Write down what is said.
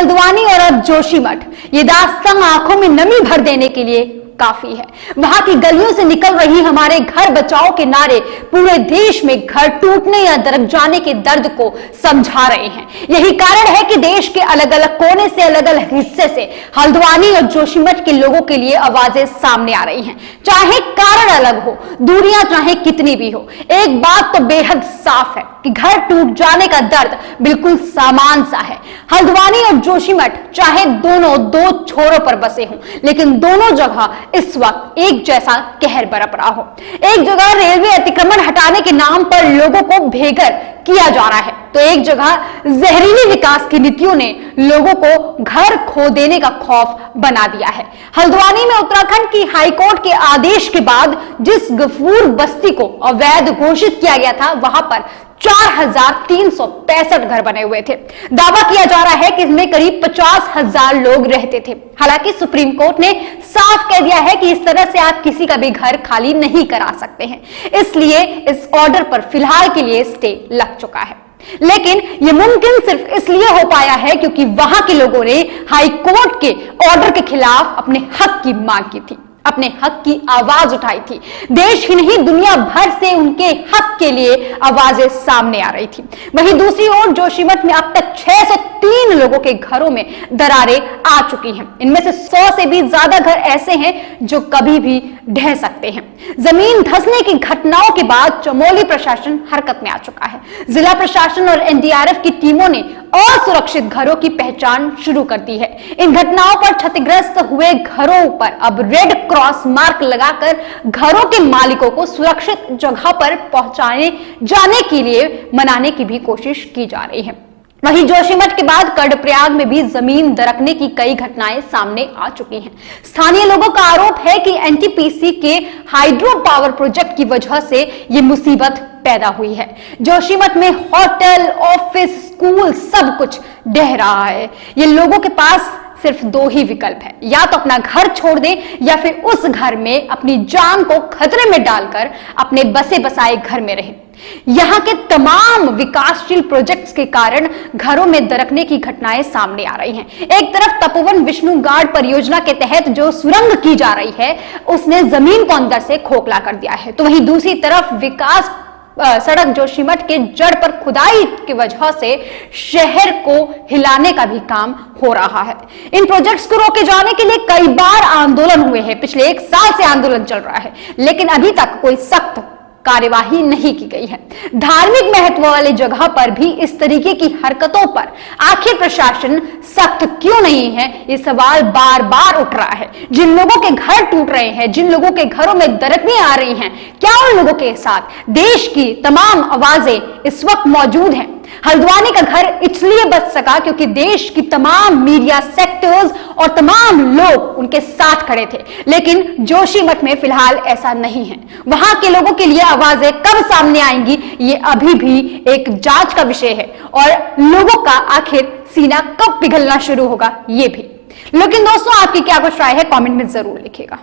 हल्द्वानी और अब जोशीमठ, ये दास्तां आंखों में नमी भर देने के लिए काफी है। वहां की गलियों से निकल रही हमारे घर बचाओ के नारे पूरे देश में घर टूटने या दरक जाने के दर्द को समझा रहे हैं। यही कारण है कि देश के अलग अलग कोने से, अलग अलग हिस्से से हल्द्वानी और जोशीमठ के लोगों के लिए आवाजें सामने आ रही हैं। चाहे कारण अलग हो, दूरियां चाहे कितनी भी हो, एक बात तो बेहद साफ है कि घर टूट जाने का दर्द बिल्कुल सामान सा है। हल्द्वानी और जोशीमठ चाहे दोनों दो छोरों पर बसे हों, लेकिन दोनों जगह इस वक्त एक जैसा कहर बरप रहा हो। एक जगह रेलवे अतिक्रमण हटाने के नाम पर लोगों को बेघर किया जा रहा है, तो एक जगह जहरीली विकास की नीतियों ने लोगों को घर खो देने का खौफ बना दिया है। हल्द्वानी में उत्तराखंड की हाईकोर्ट के आदेश के बाद जिस गफूर बस्ती को अवैध घोषित किया गया था, वहां पर 4,365 घर बने हुए थे। दावा किया जा रहा है कि इसमें करीब 50,000 लोग रहते थे। हालांकि सुप्रीम कोर्ट ने साफ कह दिया है कि इस तरह से आप किसी का भी घर खाली नहीं करा सकते हैं, इसलिए इस ऑर्डर पर फिलहाल के लिए स्टे लग चुका है। लेकिन यह मुमकिन सिर्फ इसलिए हो पाया है क्योंकि वहां के लोगों ने हाई कोर्ट के ऑर्डर के खिलाफ अपने हक की मांग की थी, अपने हक की आवाज उठाई थी। देश ही नहीं, दुनिया भर से उनके हक के लिए आवाजें सामने आ रही थी। वहीं दूसरी ओर जोशीमठ में अब तक 603 लोगों के घरों में दरारें आ चुकी हैं। इनमें से 100 से भी ज्यादा घर ऐसे हैं जो कभी भी ढह सकते हैं। जमीन धंसने की घटनाओं के बाद चमोली प्रशासन हरकत में आ चुका है। जिला प्रशासन और एनडीआरएफ की टीमों ने असुरक्षित घरों की पहचान शुरू कर दी है। इन घटनाओं पर क्षतिग्रस्त हुए घरों पर अब रेड क्रॉस मार्क लगाकर घरों के मालिकों को सुरक्षित जगह पर पहुंचाने जाने के लिए मनाने की भी कोशिश की जा रही है। वहीं जोशीमठ के बाद कर्णप्रयाग में भी जमीन दरकने की कई घटनाएं सामने आ चुकी हैं। स्थानीय लोगों का आरोप है कि एनटीपीसी के हाइड्रो पावर प्रोजेक्ट की वजह से ये मुसीबत पैदा हुई है। जोशीमठ में होटल, ऑफिस, स्कूल सब कुछ ढह रहा है। ये लोगों के पास सिर्फ दो ही विकल्प है, या तो अपना घर छोड़ दें या फिर उस घर में अपनी जान को खतरे में डालकर अपने बसे बसाए घर में रहें। यहां के तमाम विकासशील प्रोजेक्ट्स के कारण घरों में दरकने की घटनाएं सामने आ रही हैं। एक तरफ तपोवन विष्णुगाड़ परियोजना के तहत जो सुरंग की जा रही है, उसने जमीन को अंदर से खोखला कर दिया है, तो वहीं दूसरी तरफ विकास सड़क जोशीमठ के जड़ पर खुदाई की वजह से शहर को हिलाने का भी काम हो रहा है। इन प्रोजेक्ट्स को रोके जाने के लिए कई बार आंदोलन हुए हैं। पिछले 1 साल से आंदोलन चल रहा है, लेकिन अभी तक कोई सख्त कार्यवाही नहीं की गई है। धार्मिक महत्व वाले जगह पर भी इस तरीके की हरकतों पर आखिर प्रशासन सख्त क्यों नहीं है, ये सवाल बार बार उठ रहा है। जिन लोगों के घर टूट रहे हैं, जिन लोगों के घरों में दरकने आ रही हैं, क्या उन लोगों के साथ देश की तमाम आवाजें इस वक्त मौजूद हैं? हल्द्वानी का घर इसलिए बच सका क्योंकि देश की तमाम मीडिया सेक्टर्स और तमाम लोग उनके साथ खड़े थे, लेकिन जोशीमठ में फिलहाल ऐसा नहीं है। वहां के लोगों के लिए आवाजें कब सामने आएंगी, ये अभी भी एक जांच का विषय है, और लोगों का आखिर सीना कब पिघलना शुरू होगा, ये भी। लेकिन दोस्तों, आपकी क्या कुछ राय है, कमेंट में जरूर लिखिएगा।